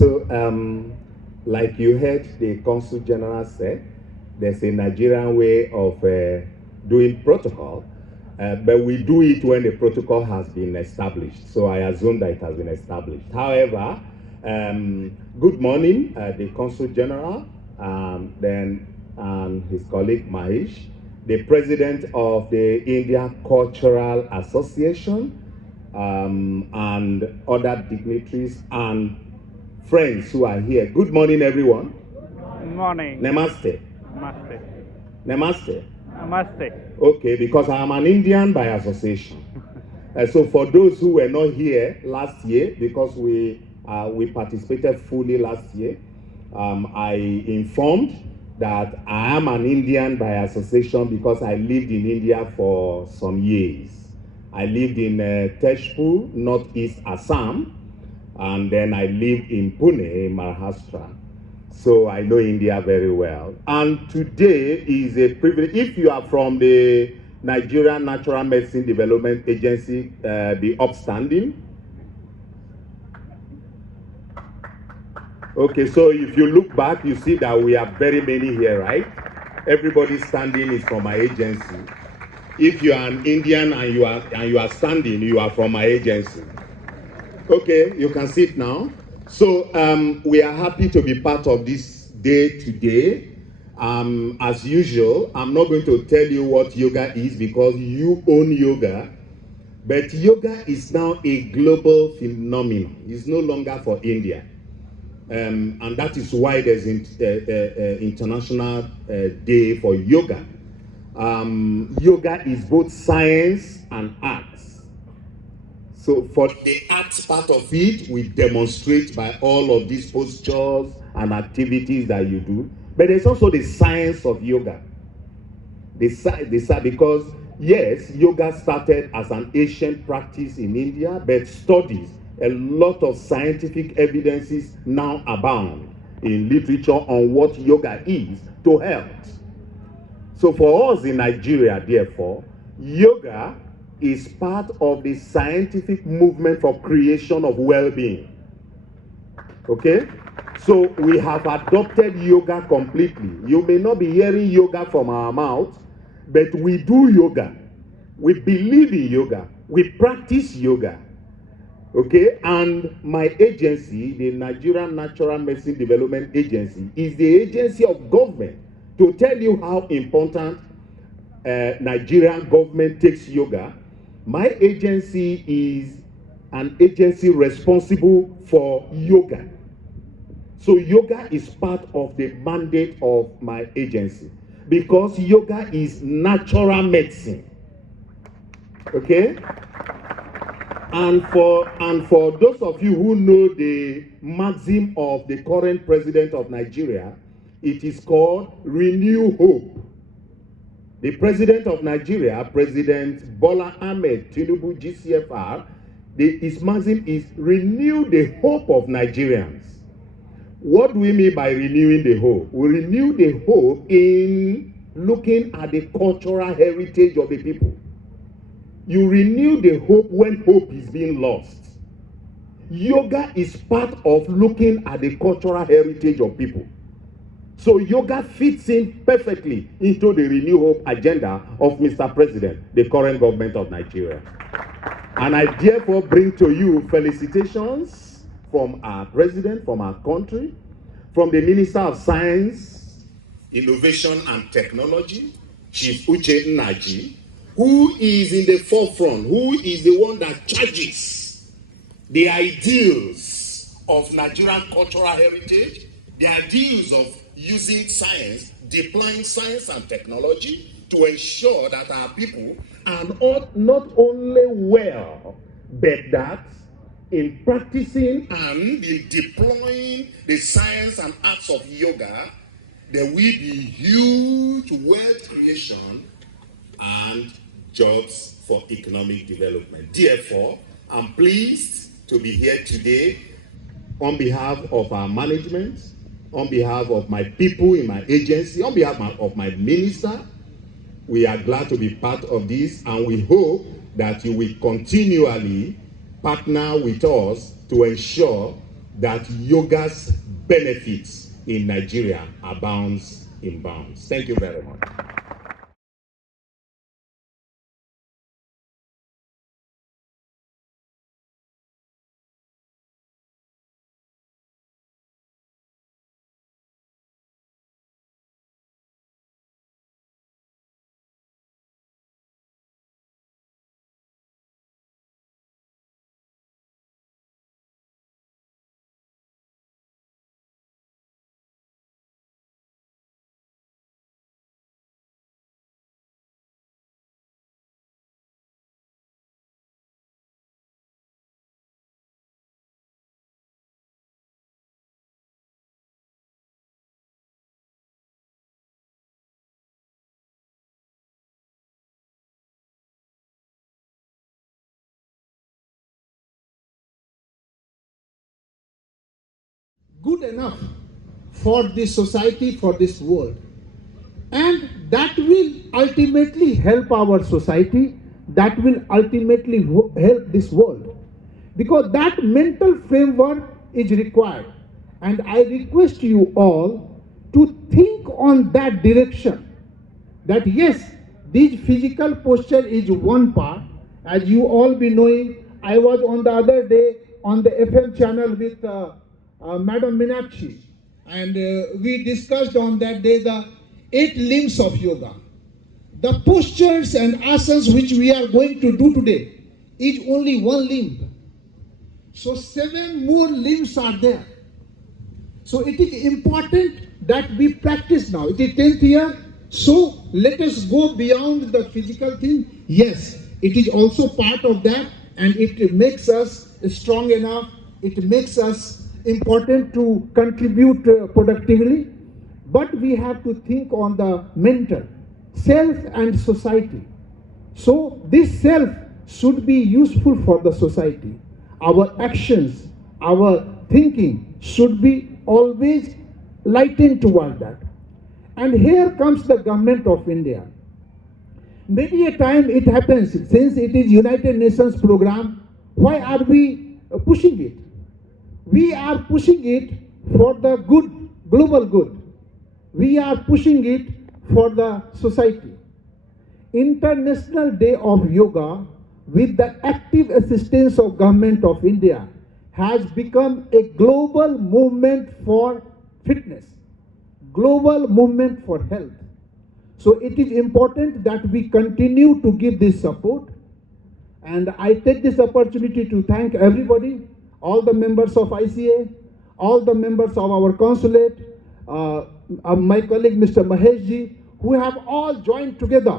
So, like you heard the Consul General say, there's a Nigerian way of doing protocol, but we do it when the protocol has been established. So I assume that it has been established. However, good morning, the Consul General, then his colleague Mahesh, the President of the India Cultural Association, and other dignitaries and friends who are here. Good morning, everyone. Good morning. Namaste. Namaste. Namaste. Namaste. Okay, because I am an Indian by association. So for those who were not here last year, because we participated fully last year, I informed that I am an Indian by association because I lived in India for some years. I lived in Tezpur, northeast Assam, and then I lived in Pune, in Maharashtra. So I know India very well. And today is a privilege. If you are from the Nigerian Natural Medicine Development Agency, the upstanding. Okay, so if you look back, you see that we have very many here, right? Everybody standing is from my agency. If you are an Indian and you are standing, you are from my agency. Okay, you can sit now. So we are happy to be part of this day today. As usual, I'm not going to tell you what yoga is because you own yoga. But yoga is now a global phenomenon. It's no longer for India. And that is why there's an international day for yoga. Yoga is both science and arts. So for the arts part of it, we demonstrate by all of these postures and activities that you do. But there's also the science of yoga. Because yes, yoga started as an ancient practice in India, but studies, a lot of scientific evidences now abound in literature on what yoga is to health. So for us in Nigeria, therefore, yoga is part of the scientific movement for creation of well-being. Okay? So we have adopted yoga completely. You may not be hearing yoga from our mouth, but we do yoga. We believe in yoga. We practice yoga. Okay? And my agency, the Nigerian Natural Medicine Development Agency, is the agency of government to tell you how important Nigerian government takes yoga. My agency is an agency responsible for yoga. So yoga is part of the mandate of my agency because yoga is natural medicine. Okay? And for those of you who know the maxim of the current president of Nigeria, it is called Renew Hope. The president of Nigeria, President Bola Ahmed Tinubu, GCFR, his maxim is renew the hope of Nigerians. What do we mean by renewing the hope? We renew the hope in looking at the cultural heritage of the people. You renew the hope when hope is being lost. Yoga is part of looking at the cultural heritage of people. So yoga fits in perfectly into the Renew Hope agenda of Mr. President, the current government of Nigeria. And I therefore bring to you felicitations from our president, from our country, from the Minister of Science, Innovation and Technology, Chief Uche Nnaji, who is in the forefront, who is the one that charges the ideals of Nigerian cultural heritage, the ideals of using science, deploying science and technology to ensure that our people are not only well, but that in practicing and in deploying the science and arts of yoga, there will be huge wealth creation and jobs for economic development. Therefore, I'm pleased to be here today on behalf of our management, on behalf of my people in my agency, on behalf of my minister. We are glad to be part of this, and we hope that you will continually partner with us to ensure that yoga's benefits in Nigeria abounds in bounds. Thank you very much. Good enough for this society, for this world. And that will ultimately help our society, that will ultimately help this world. Because that mental framework is required. And I request you all to think on that direction. That yes, this physical posture is one part. As you all be knowing, I was on the other day on the FM channel with Madam Meenakshi, and we discussed on that day the 8 limbs of yoga. The postures and asanas which we are going to do today is only one limb. So 7 more limbs are there. So it is important that we practice now. It is 10th year. So let us go beyond the physical thing. Yes, it is also part of that, and it makes us strong enough. It makes us important to contribute productively. But we have to think on the mental, self and society. So this self should be useful for the society. Our actions, our thinking should be always lightened toward that. And here comes the government of India. Many a time it happens, since it is United Nations program, why are we pushing it? We are pushing it for the good, global good. We are pushing it for the society. International Day of Yoga, with the active assistance of Government of India, has become a global movement for fitness, global movement for health. So it is important that we continue to give this support. And I take this opportunity to thank everybody, all the members of ICA, all the members of our consulate, my colleague Mr. Maheshji, who have all joined together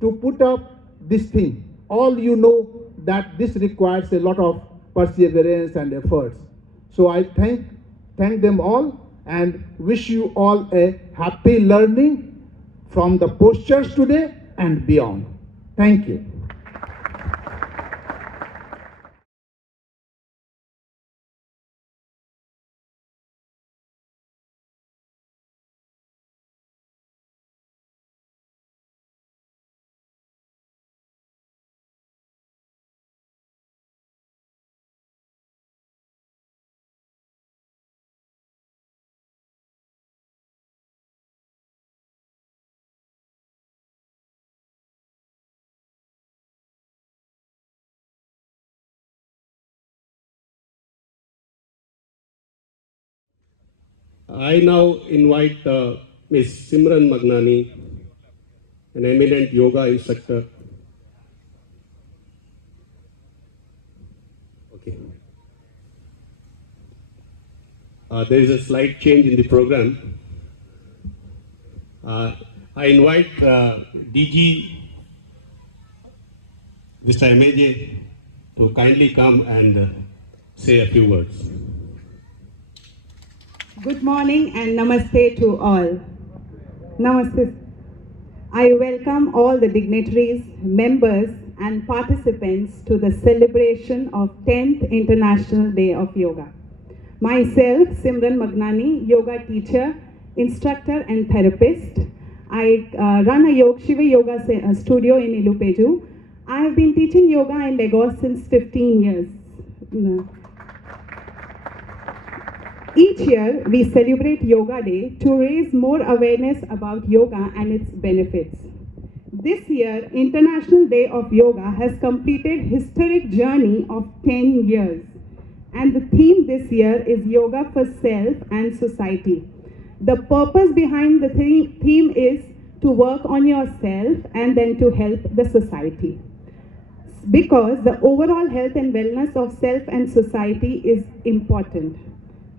to put up this thing. All you know that this requires a lot of perseverance and efforts. So I thank them all and wish you all a happy learning from the postures today and beyond. Thank you. I now invite Ms. Simran Magnani, an eminent yoga instructor. Okay. There is a slight change in the program. I invite DG Mr. MAJ to kindly come and say a few words. Good morning and namaste to all. Namaste. I welcome all the dignitaries, members and participants to the celebration of 10th International Day of Yoga. Myself, Simran Magnani, yoga teacher, instructor and therapist. I run a Shiva Yoga studio in Ilupeju. I have been teaching yoga in Lagos since 15 years. Each year, we celebrate Yoga Day to raise more awareness about yoga and its benefits. This year, International Day of Yoga has completed historic journey of 10 years. And the theme this year is Yoga for Self and Society. The purpose behind the theme is to work on yourself and then to help the society. Because the overall health and wellness of self and society is important.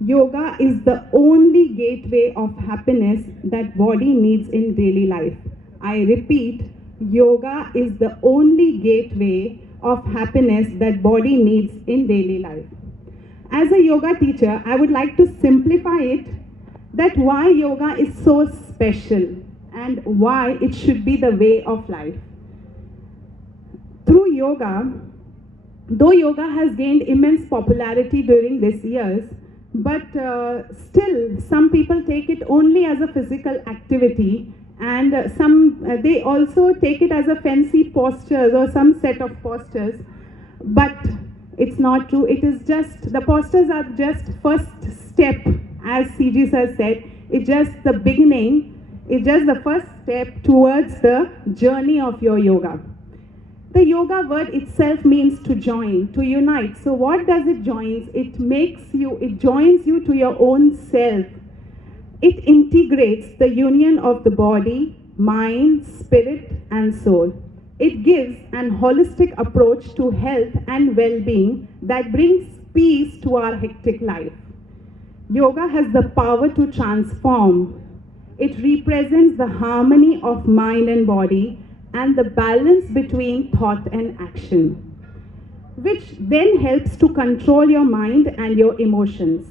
Yoga is the only gateway of happiness that body needs in daily life. I repeat, yoga is the only gateway of happiness that body needs in daily life. As a yoga teacher, I would like to simplify it that why yoga is so special and why it should be the way of life. Through yoga, though yoga has gained immense popularity during these years, but still some people take it only as a physical activity, and they also take it as a fancy postures or some set of postures, but it's not true. It is just, the postures are just first step, as CG sir said. It's just the beginning, it's just the first step towards the journey of your yoga. The yoga word itself means to join, to unite. So what does it joins? It joins you to your own self. It integrates the union of the body, mind, spirit, and soul. It gives an holistic approach to health and well-being that brings peace to our hectic life. Yoga has the power to transform. It represents the harmony of mind and body and the balance between thought and action, which then helps to control your mind and your emotions.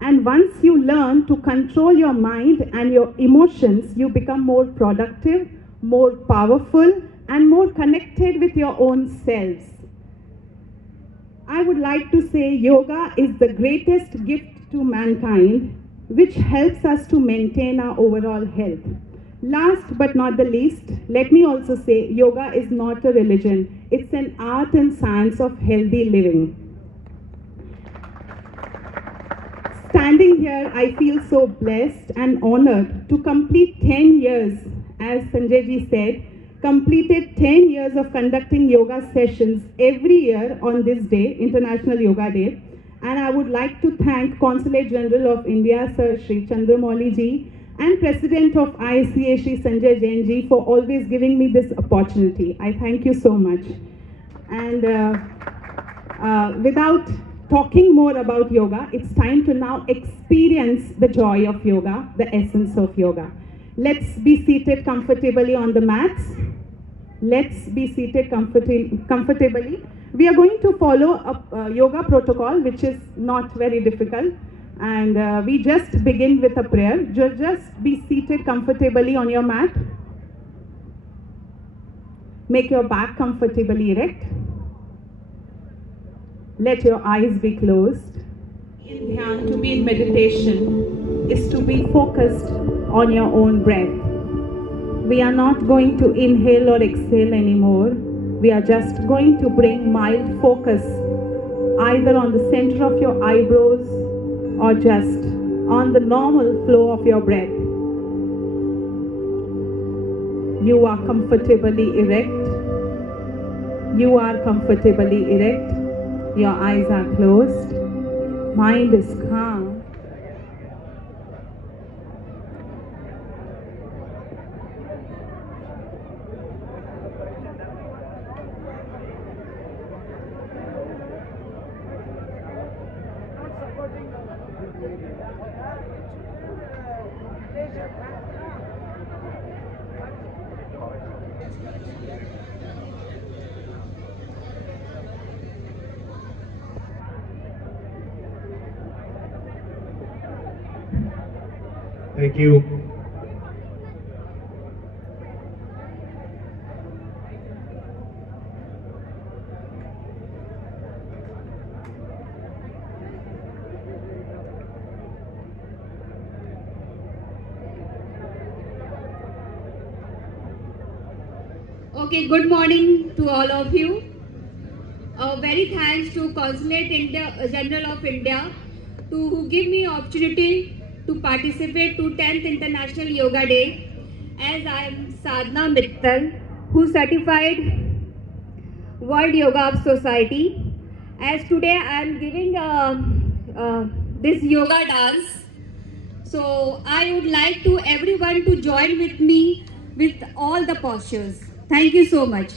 And once you learn to control your mind and your emotions, you become more productive, more powerful, and more connected with your own selves. I would like to say yoga is the greatest gift to mankind, which helps us to maintain our overall health. Last but not the least, let me also say yoga is not a religion. It's an art and science of healthy living. Standing here, I feel so blessed and honored to complete 10 years, as Sanjay ji said, completed 10 years of conducting yoga sessions every year on this day, International Yoga Day. And I would like to thank Consulate General of India, Sir Shri Chandramouli ji, and President of ICA, Shri Sanjay Jain ji, for always giving me this opportunity. I thank you so much. And without talking more about yoga, it's time to now experience the joy of yoga, the essence of yoga. Let's be seated comfortably on the mats. Let's be seated comfortably. We are going to follow a yoga protocol, which is not very difficult. And we just begin with a prayer. Just be seated comfortably on your mat. Make your back comfortably erect. Let your eyes be closed. In dhyan, to be in meditation, is to be focused on your own breath. We are not going to inhale or exhale anymore. We are just going to bring mild focus either on the center of your eyebrows or just on the normal flow of your breath. You are comfortably erect. You are comfortably erect. Your eyes are closed. Mind is calm. Thank you. Okay, good morning to all of you. Very thanks to Consulate General of India to give me opportunity to participate to 10th International Yoga Day. As I am Sadhna Mittal, who certified World Yoga Society. As today I am giving this yoga dance. So I would like to everyone to join with me with all the postures. Thank you so much.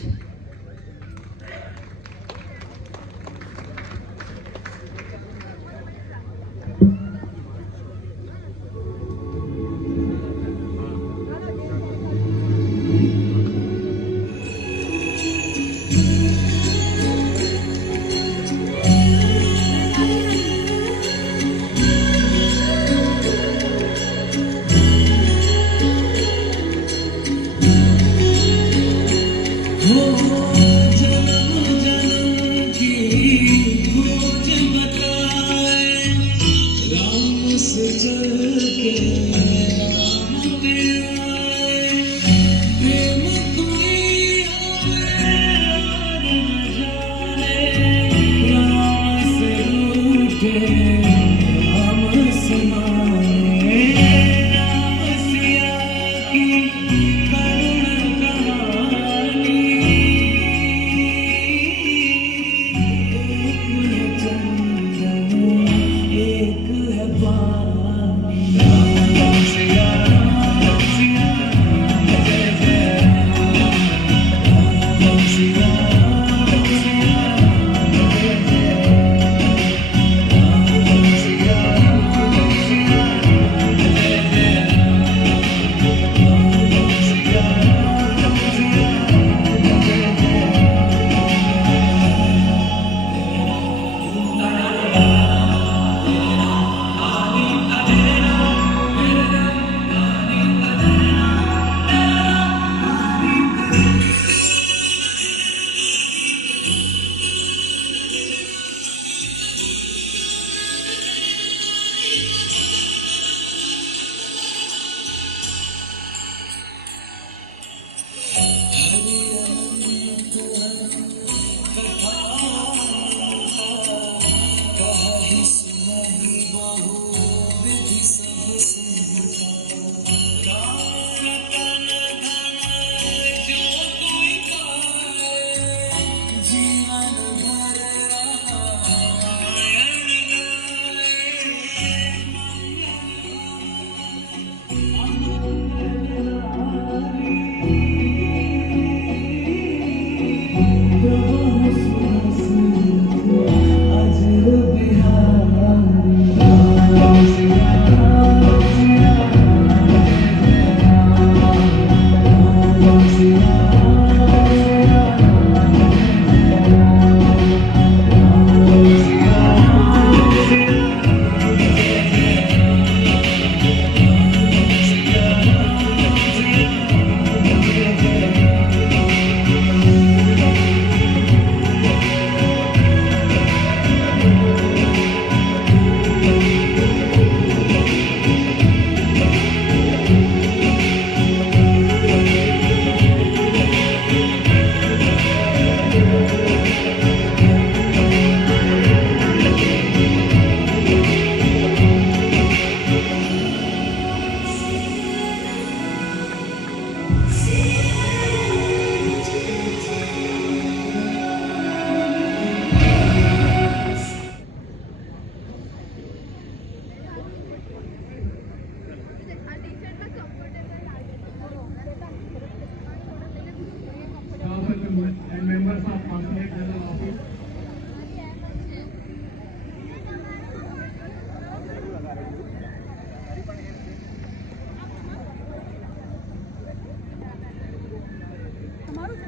And members of Consulate General Office.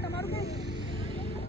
તમારું છે